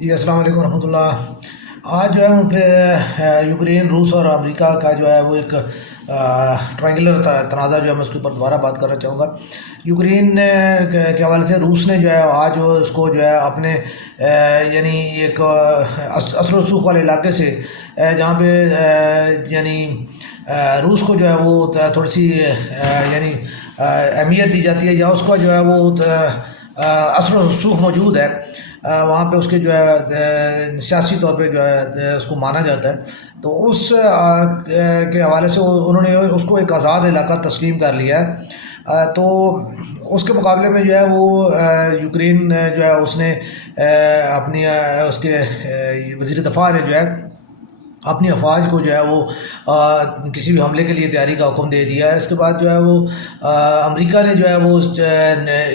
جی السلام علیکم ورحمۃ اللہ۔ آج جو ہے یوکرین، روس اور امریکہ کا جو ہے وہ ایک ٹرائنگولر تنازع جو ہے میں اس کے اوپر دوبارہ بات کرنا چاہوں گا۔ یوکرین کے حوالے سے روس نے جو ہے آج اس کو جو ہے اپنے یعنی ایک اثر و رسوخ والے علاقے سے جہاں پہ یعنی روس کو جو ہے وہ تھوڑی سی یعنی اہمیت دی جاتی ہے یا اس کا جو ہے وہ اثر و رسوخ موجود ہے، وہاں پہ اس کے جو ہے سیاسی طور پہ جو ہے اس کو مانا جاتا ہے، تو اس کے حوالے سے انہوں نے اس کو ایک آزاد علاقہ تسلیم کر لیا ہے۔ تو اس کے مقابلے میں جو ہے وہ یوکرین جو ہے اس نے اپنی اس کے وزیر دفاع نے جو ہے اپنی افواج کو جو ہے وہ کسی بھی حملے کے لیے تیاری کا حکم دے دیا ہے۔ اس کے بعد جو ہے وہ امریکہ نے جو ہے وہ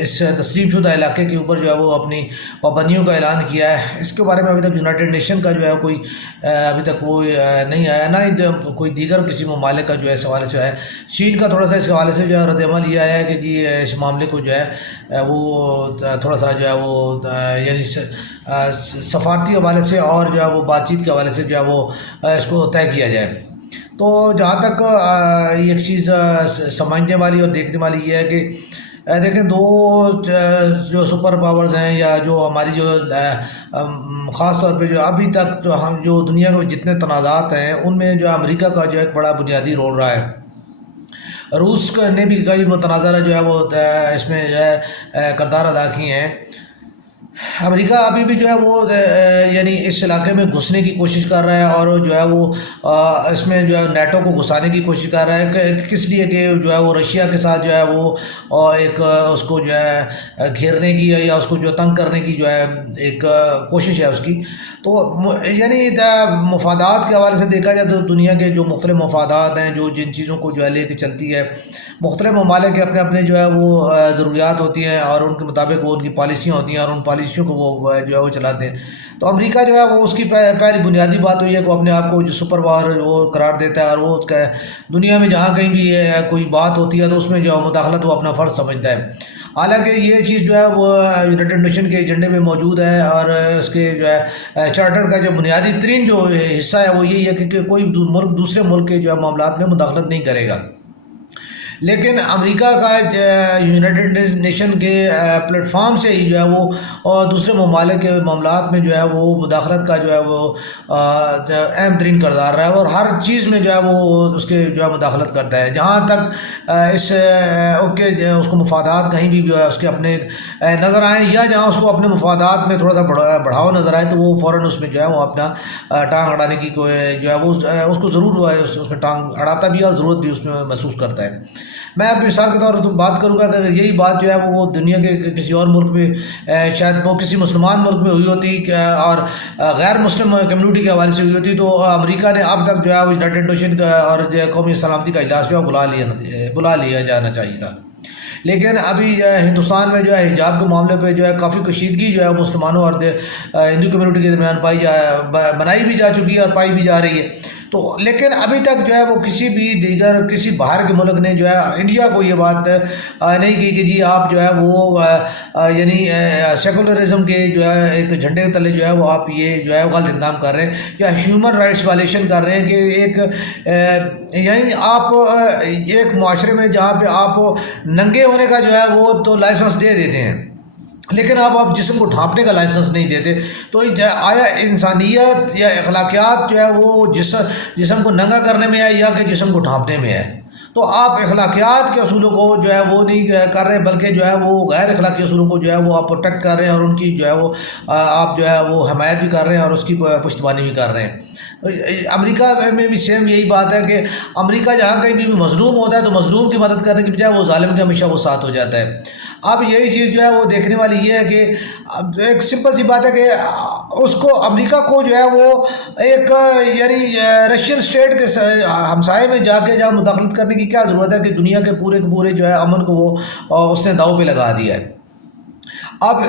اس تسلیم شدہ علاقے کے اوپر جو ہے وہ اپنی پابندیوں کا اعلان کیا ہے۔ اس کے بارے میں ابھی تک یونائٹڈ نیشن کا جو ہے کوئی ابھی تک وہ نہیں آیا، نہ ہی کوئی دیگر کسی ممالک کا جو ہے اس حوالے سے ہے۔ چین کا تھوڑا سا اس حوالے سے جو ہے رد عمل یہ آیا ہے کہ جی اس معاملے کو جو ہے وہ تھوڑا سا جو ہے وہ یعنی سفارتی حوالے سے اور جو ہے وہ بات چیت کے حوالے سے جو ہے وہ اس کو طے کیا جائے۔ تو جہاں تک ایک چیز سمجھنے والی اور دیکھنے والی یہ ہے کہ دیکھیں دو جو سپر پاورز ہیں یا جو ہماری جو خاص طور پہ جو ابھی تک جو دنیا کے جتنے تنازعات ہیں ان میں جو امریکہ کا جو ایک بڑا بنیادی رول رہا ہے۔ روس نے بھی کئی متنازعہ جو ہے وہ اس میں جو ہے کردار ادا کیے ہیں۔ امریکہ ابھی بھی جو ہے وہ یعنی اس علاقے میں گھسنے کی کوشش کر رہا ہے اور جو ہے وہ اس میں جو ہے نیٹو کو گھسانے کی کوشش کر رہا ہے، کس لیے کہ جو ہے وہ رشیا کے ساتھ جو ہے وہ ایک اس کو جو ہے گھیرنے کی یا اس کو جو تنگ کرنے کی جو ہے ایک کوشش ہے اس کی۔ تو یعنی مفادات کے حوالے سے دیکھا جائے تو دنیا کے جو مختلف مفادات ہیں جو جن چیزوں کو جو ہے لے کے چلتی ہے، مختلف ممالک کے اپنے اپنے جو ہے وہ ضروریات ہوتی ہیں اور ان کے مطابق وہ ان کی پالیسیاں ہوتی ہیں اور ان پالیسیوں کو وہ جو ہے وہ چلاتے ہیں۔ تو امریکہ جو ہے وہ اس کی پہلی بنیادی بات ہوئی ہے کہ وہ اپنے آپ کو جو سپر پاور وہ قرار دیتا ہے اور وہ دنیا میں جہاں کہیں بھی کوئی بات ہوتی ہے تو اس میں جو ہے مداخلت وہ اپنا فرض سمجھتا ہے۔ حالانکہ یہ چیز جو ہے وہ یونائٹڈ نیشن کے ایجنڈے میں موجود ہے اور اس کے جو ہے چارٹر کا جو بنیادی ترین جو حصہ ہے وہ یہی ہے کہ کوئی ملک دوسرے ملک کے جو ہے معاملات میں مداخلت نہیں کرے گا۔ لیکن امریکہ کا یونائٹڈ نیشن کے پلیٹ فارم سے ہی جو ہے وہ دوسرے ممالک کے معاملات میں جو ہے وہ مداخلت کا جو ہے وہ اہم ترین کردار رہا ہے اور ہر چیز میں جو ہے وہ اس کے جو ہے مداخلت کرتا ہے۔ جہاں تک اس کو مفادات کہیں بھی جو ہے اس کے اپنے نظر آئیں یا جہاں اس کو اپنے مفادات میں تھوڑا سا بڑھاؤ نظر آئے تو وہ فوراً اس میں جو ہے وہ اپنا ٹانگ اڑانے کی جو ہے وہ اس کو ضرور اس میں ٹانگ اڑاتا بھی ہے اور ضرورت بھی اس میں محسوس کرتا ہے۔ میں اب مثال کے طور پر بات کروں گا کہ یہی بات جو ہے وہ دنیا کے کسی اور ملک میں شاید وہ کسی مسلمان ملک میں ہوئی ہوتی اور غیر مسلم کمیونٹی کے حوالے سے ہوئی ہوتی تو امریکہ نے اب تک جو ہے وہ یونائٹڈ نیشن کا اور قومی سلامتی کا اجلاس جو ہے بلا لیا جانا چاہیے تھا۔ لیکن ابھی ہندوستان میں جو ہے حجاب کے معاملے پہ جو ہے کافی کشیدگی جو ہے مسلمانوں اور ہندو کمیونٹی کے درمیان بنائی بھی جا چکی ہے اور پائی بھی جا رہی ہے۔ تو لیکن ابھی تک جو ہے وہ کسی باہر کے ملک نے جو ہے انڈیا کو یہ بات نہیں کی کہ جی آپ جو ہے وہ یعنی سیکولرزم کے جو ہے ایک جھنڈے کے تلے جو ہے وہ آپ یہ جو ہے غلط اقدام کر رہے ہیں یا ہیومن رائٹس وائلیشن کر رہے ہیں کہ ایک یعنی آپ ایک معاشرے میں جہاں پہ آپ ننگے ہونے کا جو ہے وہ تو لائسنس دے دیتے ہیں لیکن آپ جسم کو ڈھانپنے کا لائسنس نہیں دیتے، تو آیا انسانیت یا اخلاقیات جو ہے وہ جسم کو ننگا کرنے میں ہے یا کہ جسم کو ڈھانپنے میں ہے؟ تو آپ اخلاقیات کے اصولوں کو جو ہے وہ نہیں کر رہے بلکہ جو ہے وہ غیر اخلاقی اصولوں کو جو ہے وہ آپ پروٹیکٹ کر رہے ہیں اور ان کی جو ہے وہ آپ جو ہے وہ حمایت بھی کر رہے ہیں اور اس کی پشتیبانی بھی کر رہے ہیں۔ امریکہ میں بھی سیم یہی بات ہے کہ امریکہ جہاں کہیں بھی مظلوم ہوتا ہے تو مظلوم کی مدد کرنے کی بجائے وہ ظالم کے ہمیشہ وہ ساتھ ہو جاتا ہے۔ اب یہی چیز جو ہے وہ دیکھنے والی یہ ہے کہ ایک سمپل سی بات ہے کہ اس کو امریکہ کو جو ہے وہ ایک یعنی رشین اسٹیٹ کے ہمسائے میں جا کے مداخلت کرنے کی کیا ضرورت ہے کہ دنیا کے پورے جو ہے امن کو وہ اس نے داؤ پہ لگا دیا ہے۔ اب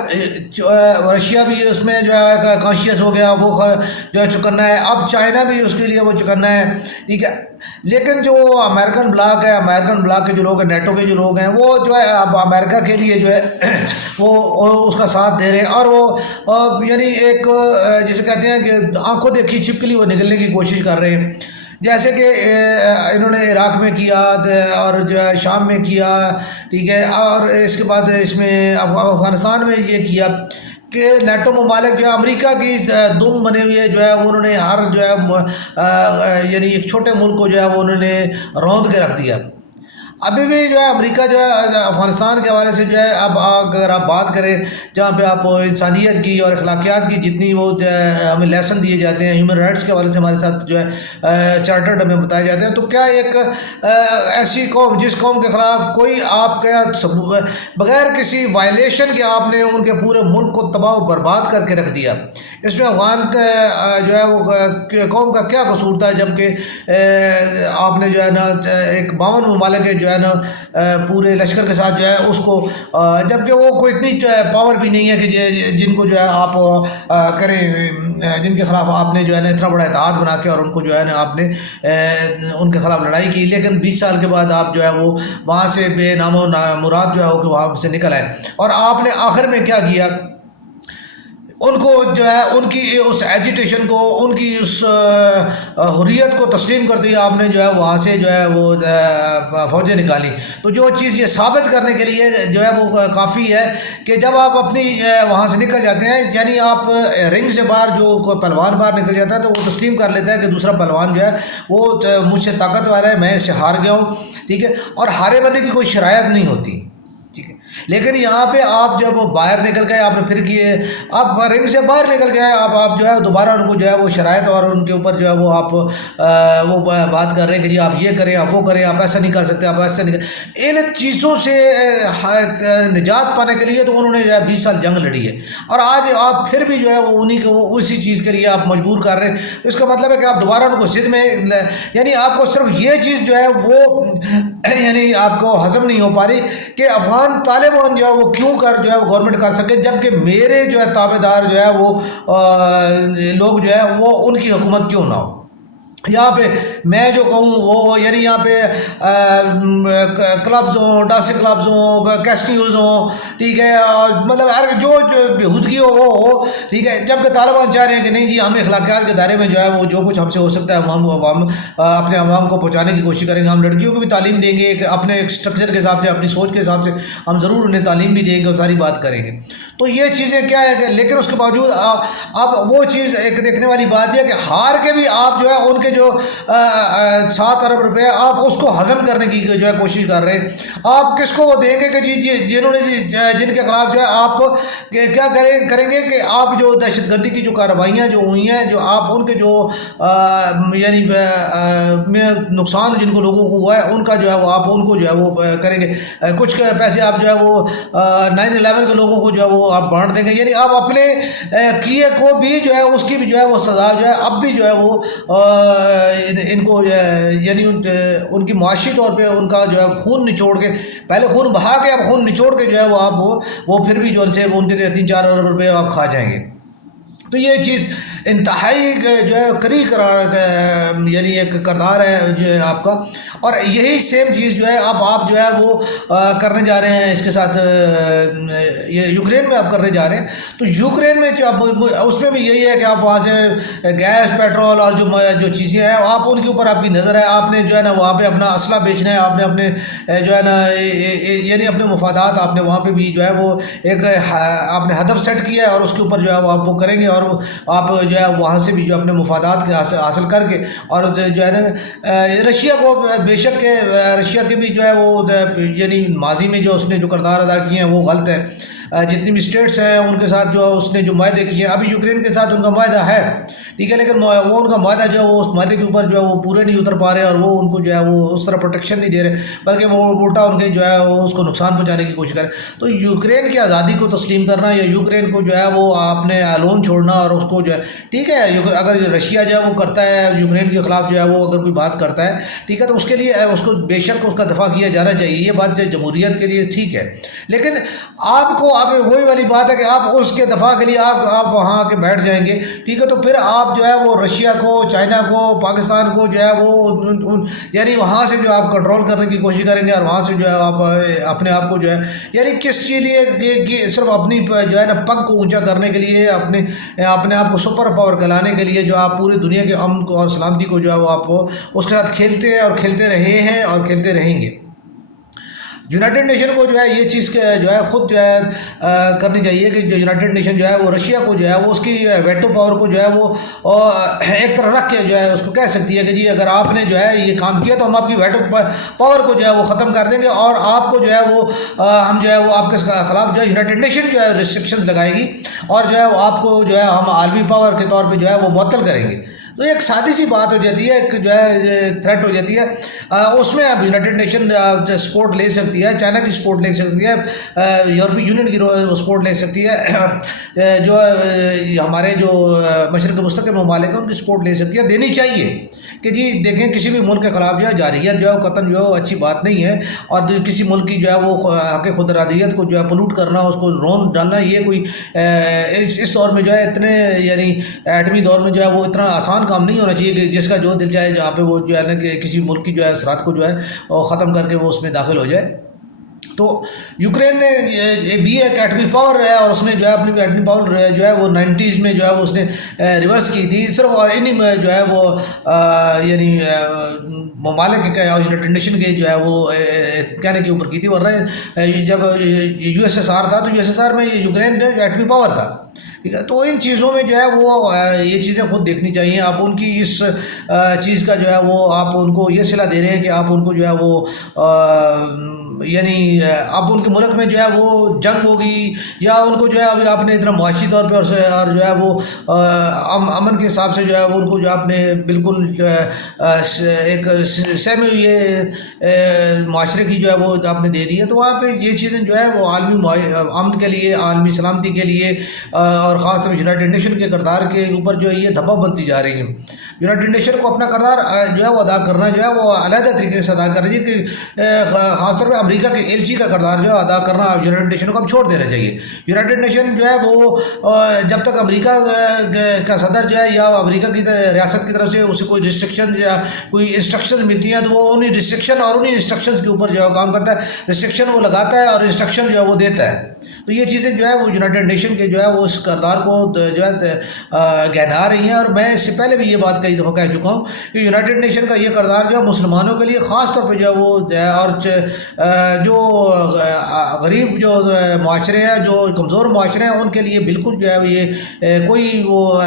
رشیا بھی اس میں جو ہے کانشیس ہو گیا، وہ جو ہے چکنا ہے، اب چائنا بھی اس کے لیے وہ چکنا ہے، ٹھیک ہے۔ لیکن جو امریکن بلاک ہے، امریکن بلاک کے جو لوگ ہیں، نیٹو کے جو لوگ ہیں، وہ جو ہے اب امریکہ کے لیے جو ہے وہ اس کا ساتھ دے رہے ہیں، اور وہ یعنی ایک جسے کہتے ہیں کہ آنکھوں دیکھی چھپکلی وہ نگلنے کی کوشش کر رہے ہیں، جیسے کہ انہوں نے عراق میں کیا اور جو ہے شام میں کیا، ٹھیک ہے، اور اس کے بعد اس میں افغانستان میں یہ کیا کہ نیٹو ممالک جو ہے امریکہ کی دم بنے ہوئے جو ہے انہوں نے ہر جو ہے یعنی ایک چھوٹے ملک کو جو ہے وہ انہوں نے روند کے رکھ دیا۔ ابھی بھی جو ہے امریکہ جو ہے افغانستان کے حوالے سے جو ہے اب اگر آپ بات کریں جہاں پہ آپ انسانیت کی اور اخلاقیات کی جتنی وہ ہمیں لیسن دیے جاتے ہیں ہیومن رائٹس کے حوالے سے ہمارے ساتھ جو ہے چارٹرڈ ہمیں بتائے جاتے ہیں، تو کیا ایک ایسی قوم جس قوم کے خلاف کوئی آپ کا بغیر کسی وائلیشن کے آپ نے ان کے پورے ملک کو تباہ و برباد کر کے رکھ دیا، اس میں افغان جو ہے وہ قوم کا کیا قصور تھا، جبکہ آپ نے جو ہے نا ایک 52 ممالک جو ہے نا پورے لشکر کے ساتھ جو ہے اس کو، جبکہ وہ کوئی اتنی پاور بھی نہیں ہے کہ جن کو جو ہے آپ کریں، جن کے خلاف آپ نے جو ہے نا اتنا بڑا اتحاد بنا کے اور ان کو جو ہے نا آپ نے ان کے خلاف لڑائی کی، لیکن 20 سال کے بعد آپ جو ہے وہ وہاں سے بے نام و مراد جو ہے وہ کہ وہاں سے نکل آئے، اور آپ نے آخر میں کیا کیا، ان کو جو ہے ان کی اس ایجیٹیشن کو، ان کی اس حریت کو تسلیم کر دیا آپ نے، جو ہے وہاں سے جو ہے وہ فوجیں نکالی۔ تو جو چیز یہ ثابت کرنے کے لیے جو ہے وہ کافی ہے کہ جب آپ اپنی وہاں سے نکل جاتے ہیں، یعنی آپ رنگ سے باہر جو کوئی پہلوان باہر نکل جاتا ہے تو وہ تسلیم کر لیتا ہے کہ دوسرا پہلوان جو ہے وہ مجھ سے طاقتور ہے، میں اس سے ہار گیا ہوں، ٹھیک ہے، اور ہارے بندے کی کوئی شرائط نہیں ہوتی، ٹھیک ہے۔ لیکن یہاں پہ آپ جب باہر نکل گئے، آپ نے پھر کیے، آپ رنگ سے باہر نکل گئے، اب آپ جو ہے دوبارہ ان کو جو ہے وہ شرائط اور ان کے اوپر جو ہے وہ آپ وہ بات کر رہے ہیں کہ جی آپ یہ کریں، آپ وہ کریں، آپ ایسا نہیں کر سکتے، آپ ایسا نہیں کر، ان چیزوں سے نجات پانے کے لیے تو انہوں نے جو ہے 20 سال جنگ لڑی ہے، اور آج آپ پھر بھی جو ہے وہ انہی کو اسی چیز کے لیے آپ مجبور کر رہے ہیں۔ اس کا مطلب ہے کہ آپ دوبارہ ان کو ضد میں، یعنی آپ کو صرف یہ چیز جو ہے وہ یعنی آپ کو ہضم نہیں ہو پا رہی کہ افغان طالبان جو ہے وہ کیوں کر جو ہے وہ گورنمنٹ کر سکے، جبکہ میرے جو ہے تابع دار جو ہے وہ لوگ جو ہے وہ ان کی حکومت کیوں نہ ہو۔ یہاں پہ میں جو کہوں وہ، یعنی یہاں پہ کلبز ہوں، ڈانسنگ کلبز ہوں، کیسٹیوز ہوں، ٹھیک ہے، اور مطلب ہر جو بےہودگی ہو وہ ہو، ٹھیک ہے، جبکہ طالبان چاہ رہے ہیں کہ نہیں جی ہم اخلاقیات کے دائرے میں جو ہے وہ جو کچھ ہم سے ہو سکتا ہے ہم اپنے عوام کو پہنچانے کی کوشش کریں گے، ہم لڑکیوں کو بھی تعلیم دیں گے اپنے ایک اسٹرکچر کے حساب سے، اپنی سوچ کے حساب سے ہم ضرور انہیں تعلیم بھی دیں گے اور ساری بات کریں گے۔ تو یہ چیزیں کیا ہے کہ لیکن اس کے باوجود اب وہ چیز ایک دیکھنے والی بات یہ ہے کہ ہار کے بھی آپ جو ہے ان کے جو 7 ارب روپے آپ اس کو ہضم کرنے کی جو ہے کوشش کر رہے ہیں، آپ کس کو وہ دیں گے کہ جی جنہوں نے جن کے خلاف جو ہے آپ کیا کریں گے کہ آپ جو دہشت گردی کی جو کارروائیاں جو ہوئی ہیں، جو آپ ان کے جو یعنی نقصان جن کو لوگوں کو ہوا ہے ان کا جو ہے وہ آپ ان کو جو ہے وہ کریں گے، کچھ پیسے آپ جو ہے وہ 9/11 کے لوگوں کو جو ہے وہ آپ بانٹ دیں گے، یعنی آپ اپنے کیے کو بھی جو ہے اس کی بھی جو ہے وہ سزا جو ہے اب بھی جو ہے وہ ان کو یعنی ان کی معاشی طور پہ ان کا جو ہے خون نچوڑ کے، پہلے خون بہا کے اب خون نچوڑ کے جو ہے وہ آپ وہ پھر بھی جو ان سے ان کے 3-4 ارب روپے آپ کھا جائیں گے۔ تو یہ چیز انتہائی جو ہے کری یعنی ایک کردار ہے جو ہے آپ کا، اور یہی سیم چیز جو ہے اب آپ جو ہے وہ کرنے جا رہے ہیں اس کے ساتھ، یہ یوکرین میں آپ کرنے جا رہے ہیں۔ تو یوکرین میں جو اس میں بھی یہی ہے کہ آپ وہاں سے گیس، پیٹرول اور جو چیزیں ہیں آپ ان کے اوپر آپ کی نظر ہے، آپ نے جو ہے نا وہاں پہ اپنا اسلحہ بیچنا ہے، آپ نے اپنے جو ہے نا یعنی اپنے مفادات آپ نے وہاں پہ بھی جو ہے وہ ایک آپ نے ہدف سیٹ کیا ہے، اور اس کے اوپر جو ہے وہ آپ وہ کریں گے، اور آپ جو ہے وہاں سے بھی جو اپنے مفادات کے حاصل کر کے، اور جو ہے نا رشیا کو بے شک کہ رشیا کے بھی جو ہے وہ یعنی ماضی میں جو اس نے جو کردار ادا کیے ہیں وہ غلط ہے، جتنی بھی اسٹیٹس ہیں ان کے ساتھ جو اس نے جو معاہدے کیے ہیں، ابھی یوکرین کے ساتھ ان کا معاہدہ ہے، ٹھیک ہے، لیکن وہ ان کا معاہدہ جو ہے وہ اس معاہدے کے اوپر جو ہے وہ پورے نہیں اتر پا رہے، اور وہ ان کو جو ہے وہ اس طرح پروٹیکشن نہیں دے رہے، بلکہ وہ الٹا ان کے جو ہے وہ اس کو نقصان پہنچانے کی کوشش کریں۔ تو یوکرین کی آزادی کو تسلیم کرنا یا یوکرین کو جو ہے وہ آپ نے الون چھوڑنا، اور اس کو جو ہے ٹھیک ہے، اگر رشیا جو ہے وہ کرتا ہے یوکرین کے خلاف جو ہے وہ اگر کوئی بات کرتا ہے، ٹھیک ہے، تو اس کے لیے اس کو بے شک اس کا دفاع کیا جانا چاہیے، یہ بات جو جمہوریت کے لیے ٹھیک ہے، لیکن آپ کو اب وہی والی بات ہے کہ آپ اس کے دفاع کے لیے آپ وہاں آ کے بیٹھ جائیں گے، ٹھیک ہے، تو پھر آپ جو ہے وہ رشیا کو، چائنا کو، پاکستان کو جو ہے وہ یعنی وہاں سے جو آپ کنٹرول کرنے کی کوشش کریں گے، اور وہاں سے جو ہے آپ اپنے آپ کو جو ہے یعنی کس کے لیے صرف اپنی جو ہے نا پگ کو اونچا کرنے کے لیے، اپنے آپ کو سپر پاور کہلانے کے لیے جو آپ پوری دنیا کے امن کو اور سلامتی کو جو ہے وہ آپ اس کے ساتھ کھیلتے ہیں اور کھیلتے رہے ہیں اور کھیلتے رہیں گے۔ یونائٹڈ نیشن کو جو ہے یہ چیز جو ہے خود جو ہے کرنی چاہیے کہ جو یونائٹڈ نیشن جو ہے وہ رشیا کو جو ہے وہ اس کی ویٹو پاور کو جو ہے وہ ایک طرح رکھ کے جو ہے اس کو کہہ سکتی ہے کہ جی اگر آپ نے جو ہے یہ کام کیا تو ہم آپ کی ویٹو پاور کو جو ہے وہ ختم کر دیں گے، اور آپ کو جو ہے وہ ہم جو ہے وہ آپ کے خلاف جو ہے یونائٹڈ نیشن جو ہے ریسٹرکشنز لگائے گی، اور جو ہے وہ آپ کو جو ہے ہم عالمی پاور کے طور پہ جو ہے وہ معطل کریں گے۔ تو ایک سادی سی بات ہو جاتی ہے، ایک جو ہے تھریٹ ہو جاتی ہے، اس میں اب یونائٹڈ نیشن سپورٹ لے سکتی ہے، چائنا کی سپورٹ لے سکتی ہے، یورپی یونین کی سپورٹ لے سکتی ہے، جو ہمارے جو مشرق وسطی کے ممالک ہیں ان کی سپورٹ لے سکتی ہے، دینی چاہیے کہ جی دیکھیں کسی بھی ملک کے خلاف جو ہے جارحیت جو ہے قتل جو ہے اچھی بات نہیں ہے، اور کسی ملک کی جو ہے وہ حق خود ارادیت کو جو ہے پلوٹ کرنا، اس کو رون ڈالنا، یہ کوئی اس دور میں جو ہے اتنے یعنی ایٹمی دور میں جو ہے وہ اتنا آسان کام نہیں ہونا چاہیے کہ جس کا جو دل چاہے جہاں پہ وہ جو ہے نا کہ کسی ملک کی جو ہے سرحد کو جو ہے وہ ختم کر کے وہ اس میں داخل ہو جائے۔ تو یوکرین نے بھی ایک ایٹمی پاور ہے، اور اس نے جو ہے اپنی ایٹمی پاور جو ہے وہ 90s میں جو ہے وہ اس نے ریورس کی تھی، صرف اور انہی میں جو ہے وہ یعنی ممالک کے یونائٹڈ نیشن کے جو ہے وہ کہنے کے اوپر کی تھی، ورنہ جب یو ایس ایس آر تھا تو یو ایس ایس آر میں یوکرین جو ایٹمی پاور تھا، ٹھیک ہے۔ تو ان چیزوں میں جو ہے وہ یہ چیزیں خود دیکھنی چاہیے۔ آپ ان کی اس چیز کا جو ہے وہ آپ ان کو یہ صلاح دے رہے ہیں کہ آپ ان کو جو ہے وہ یعنی اب ان کے ملک میں جو ہے وہ جنگ ہوگی، یا ان کو جو ہے ابھی آپ نے اتنا معاشی طور پہ اور جو ہے وہ امن کے حساب سے جو ہے وہ ان کو جو آپ نے بالکل ایک سہمے ہوئے معاشرے کی جو ہے وہ آپ نے دے دی ہے، تو وہاں پہ یہ چیزیں جو ہے وہ عالمی امن کے لیے، عالمی سلامتی کے لیے، اور خاص طور پہ یونائٹڈ نیشن کے کردار کے اوپر جو ہے یہ دھبا بنتی جا رہی ہیں۔ یونائٹڈ نیشن کو اپنا کردار جو ہے وہ ادا کرنا جو ہے وہ علیحدہ طریقے سے ادا کرنا چاہیے، کہ خاص طور پہ امریکہ کے ایلچی کا کردار جو ہے ادا کرنا یونائٹڈ نیشن کو اب چھوڑ دینا چاہیے۔ یونائٹڈ نیشن جو ہے وہ جب تک امریکہ کا صدر جو ہے یا امریکہ کی ریاست کی طرف سے اسے کوئی ریسٹرکشن یا کوئی انسٹرکشن ملتی ہیں تو وہ انہیں ریسٹرکشن اور انہیں انسٹرکشنز کے اوپر جو ہے کام کرتا ہے، ریسٹرکشن وہ لگاتا ہے اور انسٹرکشن جو ہے وہ دیتا ہے۔ تو یہ چیزیں جو ہے وہ یونائٹڈ نیشن کے جو ہے وہ اس کردار کو جو ہے گہرا رہی ہیں، اور میں اس سے پہلے بھی یہ بات کئی دفعہ کہہ چکا ہوں کہ یونائٹڈ نیشن کا یہ کردار جو ہے مسلمانوں کے لیے خاص طور پہ جو ہے وہ اور جو غریب جو معاشرے ہیں، جو کمزور معاشرے ہیں، ان کے لیے بالکل جو ہے یہ کوئی وہ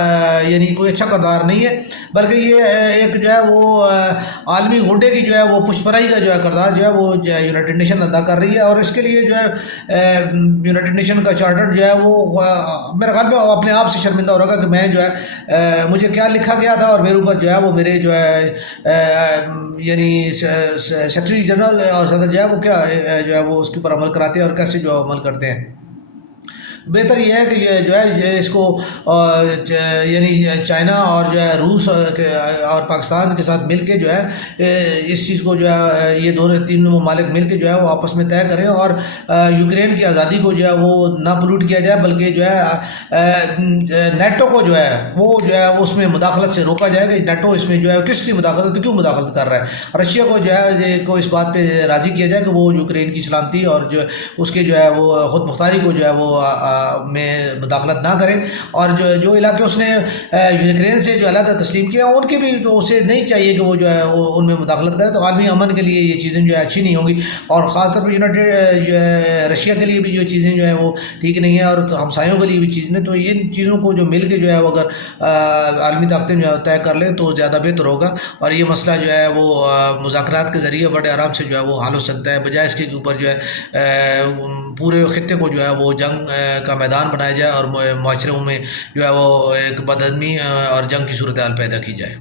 یعنی کوئی اچھا کردار نہیں ہے، بلکہ یہ ایک جو ہے وہ عالمی غنڈے کی جو ہے وہ پشپرائی کا جو ہے کردار جو ہے وہ یونائٹڈ نیشن ادا کر رہی ہے، اور اس کے لیے جو ہے یونائٹڈ نیشن کا چارٹر جو ہے وہ میرے خیال میں اپنے آپ سے شرمندہ ہو رہا کہ میں جو ہے مجھے کیا لکھا گیا تھا، اور میرے اوپر جو ہے وہ میرے جو ہے یعنی سیکرٹری جنرل اور صدر جو ہے وہ کیا جو ہے وہ اس کے اوپر عمل کراتے ہیں اور کیسے جو عمل کرتے ہیں۔ بہتر یہ ہے کہ یہ جو ہے یہ اس کو یعنی چائنا اور جو ہے روس اور پاکستان کے ساتھ مل کے جو ہے اس چیز کو جو ہے یہ دونوں تینوں ممالک مل کے جو ہے وہ آپس میں طے کریں، اور یوکرین کی آزادی کو جو ہے وہ نہ پلوٹ کیا جائے، بلکہ جو ہے نیٹو کو جو ہے وہ اس میں مداخلت سے روکا جائے کہ نیٹو اس میں جو ہے کس کی مداخلت، کیوں مداخلت کر رہا ہے۔ رشیا کو جو ہے کو اس بات پہ راضی کیا جائے کہ وہ یوکرین کی سلامتی اور جو اس کے جو ہے وہ خود مختاری کو جو ہے وہ میں مداخلت نہ کریں، اور جو علاقے اس نے یوکرین سے جو علیحدہ تسلیم کیا ان کے بھی تو اسے نہیں چاہیے کہ وہ جو ہے ان میں مداخلت کرے، تو عالمی امن کے لیے یہ چیزیں جو ہے اچھی نہیں ہوں گی، اور خاص طور پہ رشیا کے لیے بھی جو چیزیں جو ہیں وہ ٹھیک نہیں ہیں، اور ہمسایوں کے لیے بھی چیزیں نہیں، تو ان چیزوں کو جو مل کے جو ہے وہ اگر عالمی طاقتیں جو ہے طے کر لیں تو زیادہ بہتر ہوگا، اور یہ مسئلہ جو ہے وہ مذاکرات کے ذریعے بڑے آرام سے جو ہے وہ حل ہو سکتا ہے، بجائے اس کے اوپر جو ہے پورے خطے کو جو ہے وہ جنگ کا میدان بنایا جائے اور معاشروں میں جو ہے وہ ایک بدعمنی اور جنگ کی صورتحال پیدا کی جائے۔